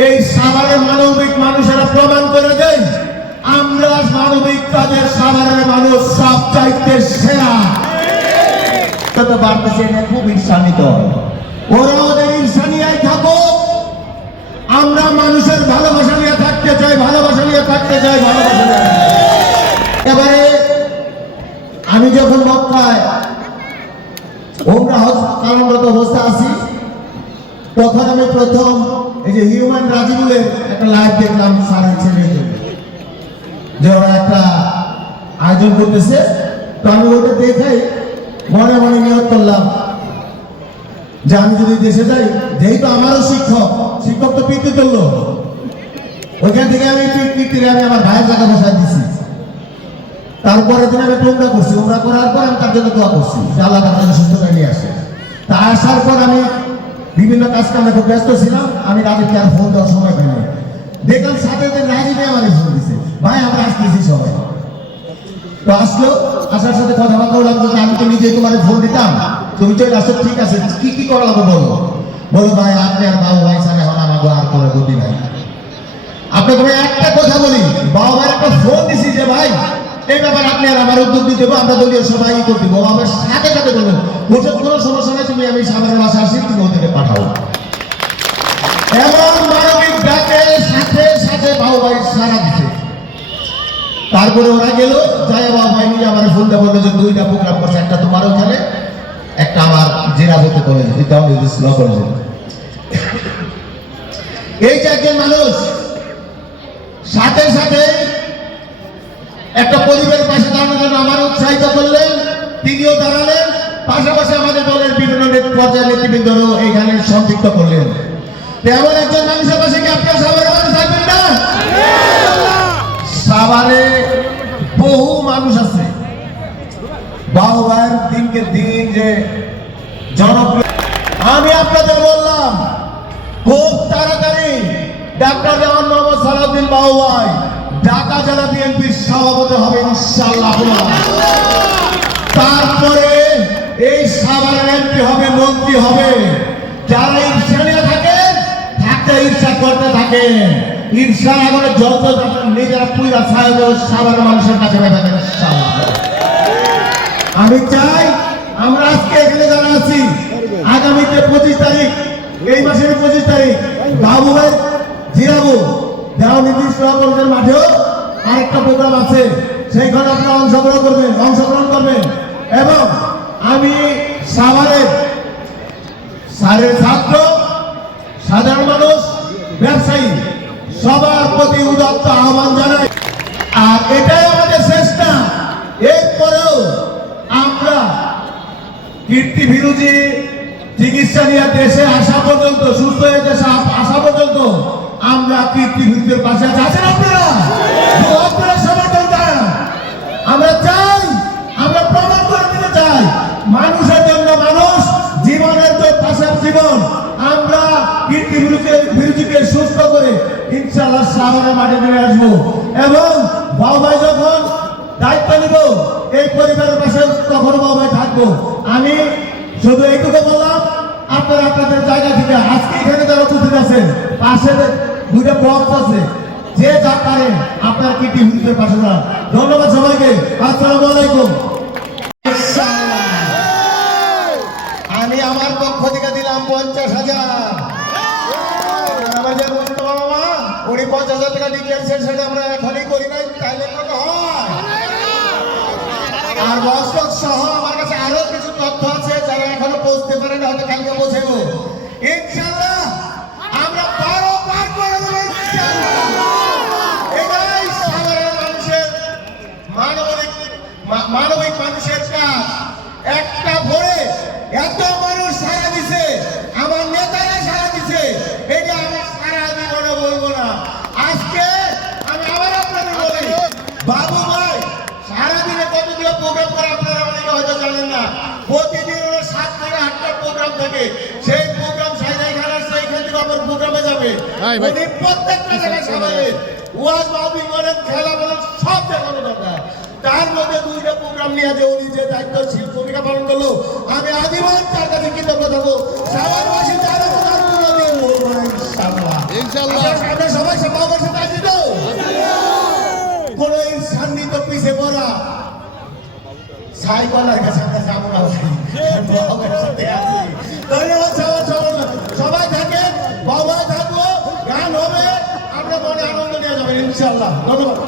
এই সাভারের মানবিক মানুষেরা প্রমাণ করে দেন আমরা মানবিক কাজের সাভারের মানুষ সব চাইতে সেরা। তত বাড়তেছে না, খুব ঈর্ষান্বিত। ওরা ওদের ঈর্ষা নিয়ে থাকো, আমরা মানুষের ভালোবাসা নিয়ে থাকতে চাই, ভালোবাসা নিয়ে থাকতে চাই, ভালোবাসা নিয়ে। এবারে আমি যখন মক্কায় ওমরা হজ পালনরত অবস্থায় আছি, তখন আমি প্রথম এই যে হিউম্যান রাজিবুলের একটা লাইভ দেখলাম সারা ছেলে যে ওরা একটা আয়োজন করতেছে। তো আমি ওটা দেখাই মনে মনে নিয়ত করলাম যে আমি যদি দেশে যাই, যেহেতু আমারও শিক্ষক তো পিতৃ তুল্য, ওইখান থেকে আমি কীর্তিরে আমি আমার ভাইয়ের টাকা বসায় দিচ্ছি। তারপরে দিন আমি উমরা করছি, উমরা করার পর আমি তার জন্য দোয়া করছি যে আল্লাহ তাকে সুস্থতা নিয়ে আসে। তা আসার পর আমি বিভিন্ন কাজ কামে খুব ব্যস্ত ছিলাম, আমি রাজীবকে আর ফোন দেওয়ার সময় পাইনি। দেখলাম সাথে রাজীবে আমার ফোন দিচ্ছে, ভাই আমরা আসতেছি সবাই। তো আসলো, আসার সাথে কথাবার্তা বললাম যে আমি তো নিজেই তোমার ফোন দিতাম, তুমি চলে আসো, ঠিক আছে কি কি করা লাগবে বলো ভাই আপনি আর বাবু ভাই সাথে এখন আমাকে আর কোনো গতি নাই। আপনাকে একটা কথা বলি, বাবু ভাইয়ের একটা ফোন দিছি যে ভাই এই ব্যাপার আপনি আর আমার উদ্যোগ দিতে দেবো, আমরা দলীয় সবাই করতে দেবো। আমার সাথে সাথে বলবেন বলছে কোনো সমস্যা নেই, তুমি আমি সামনের মাসে আসি, তুমি ওদেরকে পাঠাও। এবং মানবিক ডাকে সাথে সাথে বাবু ভাই সারা দিচ্ছে। তারপরে ওরা গেল, যাই বাবু ভাই নিয়ে আমার ফোন দিয়ে বললো যে 2টা প্রোগ্রাম করছে, একটা তোমার ওখানে, একটা আমার জেরাবতে কলেজে, কলেজে। এই যে একজন মানুষ সাথে সাথে একটা পরিবারের পাশে দাঁড়ানোর জন্য আমার উৎসাহিত করলেন, তিনিও দাঁড়ালেন, পাশাপাশি আমাদের দলের বিভিন্ন পর্যায়ের নেতৃবৃন্দরও এইখানে সম্পৃক্ত করলেন। এমন একজন মানুষের পাশে কি আপনার সাভারে মানুষ থাকবেন না? সাভারে বহু মানুষ আছে, বাবু ভাইয়ের দিনকে দিন যে জনপ্রিয়। আমি আপনাদের বললাম খুব তাড়াতাড়ি ডাক্তার জামান মোহাম্মদ সালাউদ্দিন বাবু ভাই ঢাকা জেলা বিএনপির সভাপতি হবে ইনশাআল্লাহ। তারপরে এই সাভারের এমপি হবে, মন্ত্রী হবে। যারা ঈর্ষা নিয়ে থাকেন, থাকতে ঈর্ষা করতে থাকেন, ঈর্ষা আগুনে জ্বলতে থাকেন, নিজেরা পুরা ছায়া দেওয়া সাভারের মানুষের কাছে থাকেন ইনশাআল্লাহ। আমি চাই আমরা আজকে এখানে যারা আছি, আগামীতে 25 তারিখ, এই মাসের 25 তারিখ বাবু ভাই জিরাবো দেওয়া নির্দিষ্ট কলেজের মাঠেও আরেকটা প্রোগ্রাম আছে, সেইখানে আপনারা অংশগ্রহণ করবেন। এবং আমি সাভারের ছাত্র, সাধারণ মানুষ, ব্যবসায়ী সবার প্রতি উদাত্ত আহ্বান জানাই। আর এটাই আমাদের চেষ্টা, এরপরেও আমরা কীর্তি বিরোধী চিকিৎসা নিয়ে দেশে আসা পর্যন্ত, সুস্থ হয়ে দেশে আসা পর্যন্ত আমরা কীর্তি বিরোধীদের পাশে আছেন আপনারা, আপনারা সমর্থন দেন। আমরা চাই, আমরা প্রমাণ করে দিতে চাই মানুষের জন্য মানুষ, জীবনের তো পাশে জীবন। আমরা কীর্তি বিরোধীকে সুস্থ করে ইনশাআল্লাহ সাভারের মাঠে নিয়ে আসবো। এবং বাবু ভাই যখন দায়িত্ব নিব, এই পরিবারের পাশে তখন বাবু ভাই থাকবো। আমি শুধু এইটুকু বললাম, আপনারা আপনাদের জায়গা থেকে আজকে এখানে যারা উপস্থিত আছেন, পাশে 2টা বক্স আছে, যে যা পারেন আপনার কীর্তি বিরোধীদের পাশে যান। ধন্যবাদ সবাইকে, আসসালামু আলাইকুম। আমি আমার পক্ষ থেকে দিলাম 50,000। আমাদের মোস্তফা মামা উনি 50,000 টাকা দিয়েছেন, সেটা আমরা এখনই করি নাই, তাইলে কত হয়? আর বক্স সহ আমার কাছে আরো কিছু তথ্য আছে, যারা এখনো পৌঁছতে পারেন হয়তো কালকে পৌঁছাবো ইনশাআল্লাহ। আমরা পারো পার করে দেবো ইনশাআল্লাহ। এটাই সাধারণ মানুষের মানবিক মানুষের কাজ। একটা ভোরে এত মানুষ সারা দিছে, আমার নেতারা সারা দিছে, এটা আমি সারা জীবনে বলবো না। আজকে আমি আবার আপনাদের বলি, বাবু ভাই সারাদিনে কতগুলো প্রোগ্রাম করে আপনারা অনেকে হয়তো জানেন না। প্রতিদিন ওরা 7 থেকে 8টা প্রোগ্রাম থাকে, সেই প্রোগ্রাম সাইজাই খালার সেইখান থেকে আমার প্রোগ্রামে যাবে। উনি প্রত্যেকটা জায়গায় সামনে ওয়াজ মাহফিল বলেন, খেলা বলেন, সব দেখানো দরকার। তার মধ্যে 2টা প্রোগ্রাম নিয়ে যে উনি যে দায়িত্বশীল ভূমিকা পালন করলো, আমি আজীবন তার কাছে কৃতজ্ঞ থাকবো। সাভারবাসী তার ইনশাআল্লাহ। ভাই বলার কাছে আমরা যাবো না বাবার সাথে আছি। ধন্যবাদ সবাই থাকে, বাবাই থাকবো, গান হবে, আমরা মনে আনন্দ নিয়ে যাবেন ইনশাল্লাহ। ধন্যবাদ।